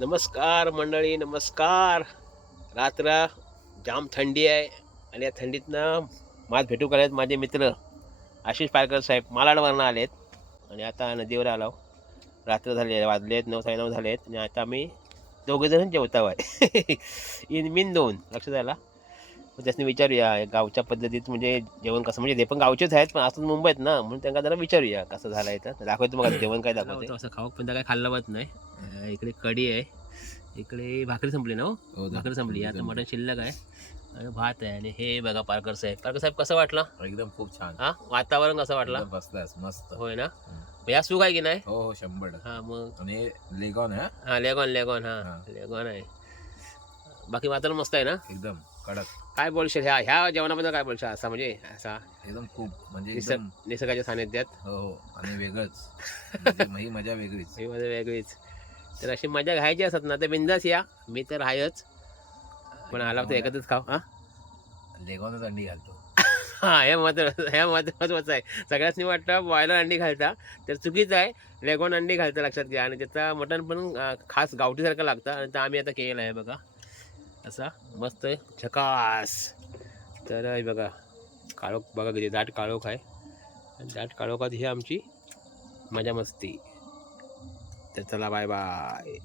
नमस्कार मंडळी, नमस्कार. रात्र जाम थंडी आहे आणि या थंडीतनं माझ भेटू करायत माझे मित्र आशिष पारकर साहेब मालाडवरनं आलेत आणि आता नदीवर आलो. रात्र झाली वाजलेत 9 साडेनऊ झालेत आणि आता आम्ही दोघेजण जेवता आहे. इन मिन दोन लक्षात आला. मग त्यासनी विचारूया गावच्या पद्धतीत म्हणजे जेवण कसं, म्हणजे ते पण गावचेच आहेत पण असं मुंबईत ना, म्हणून त्यांना जरा विचारूया कसं झालं आहे. तर दाखवतो मग जेवण काय दाखवतो. असं खाऊ पण काय खाल्लं होत नाही. इकडे कढी आहे, इकडे भाकरी संपली ना. हो भाकरी संपली, आता मटण शिल्लक आहे आणि भात आहे. आणि हे बघा पारकर साहेब कसं वाटलं? एकदम खूप छान. हा वातावरण कसं वाटलं? मस्त. होय ना. या सुख आहे की नाही? हो 100%. हा मग आणि लेगॉन आहे. हा लेगॉन हा लेगॉन आहे. बाकी वातावरण मस्त आहे ना, एकदम कडक. काय बोलशील ह्या जेवणाबद्दल? काय बोलशील असा म्हणजे असा एकदम खूप म्हणजे निसर्गाच्या सानिध्यात? हो आणि वेगळंच. म्हणजे ही मजा वेगळीच. ही मजा वेगळीच. तर अशी मजा घ्यायची असत ना तर बिंदास या, मी तर आहेच. पण आला तर एकत्रच खाऊ. हा लेगॉनच अंडी घालतो. हा हे महत्वाचं आहे. सगळ्यांनी वाटतं बॉयलर अंडी घालता, तर चुकीचं आहे. लेगॉन अंडी घालतं, लक्षात घ्या. आणि त्याचं मटण पण खास गावठीसारखं लागतं. आणि तर आम्ही आता केलेलं आहे बघा असा मस्त झकास. तर हे बघा काळोख बघा किती दाट काळोख आहे. आणि दाट काळोखात ही आमची मजा मस्ती. तर चला बाय बाय.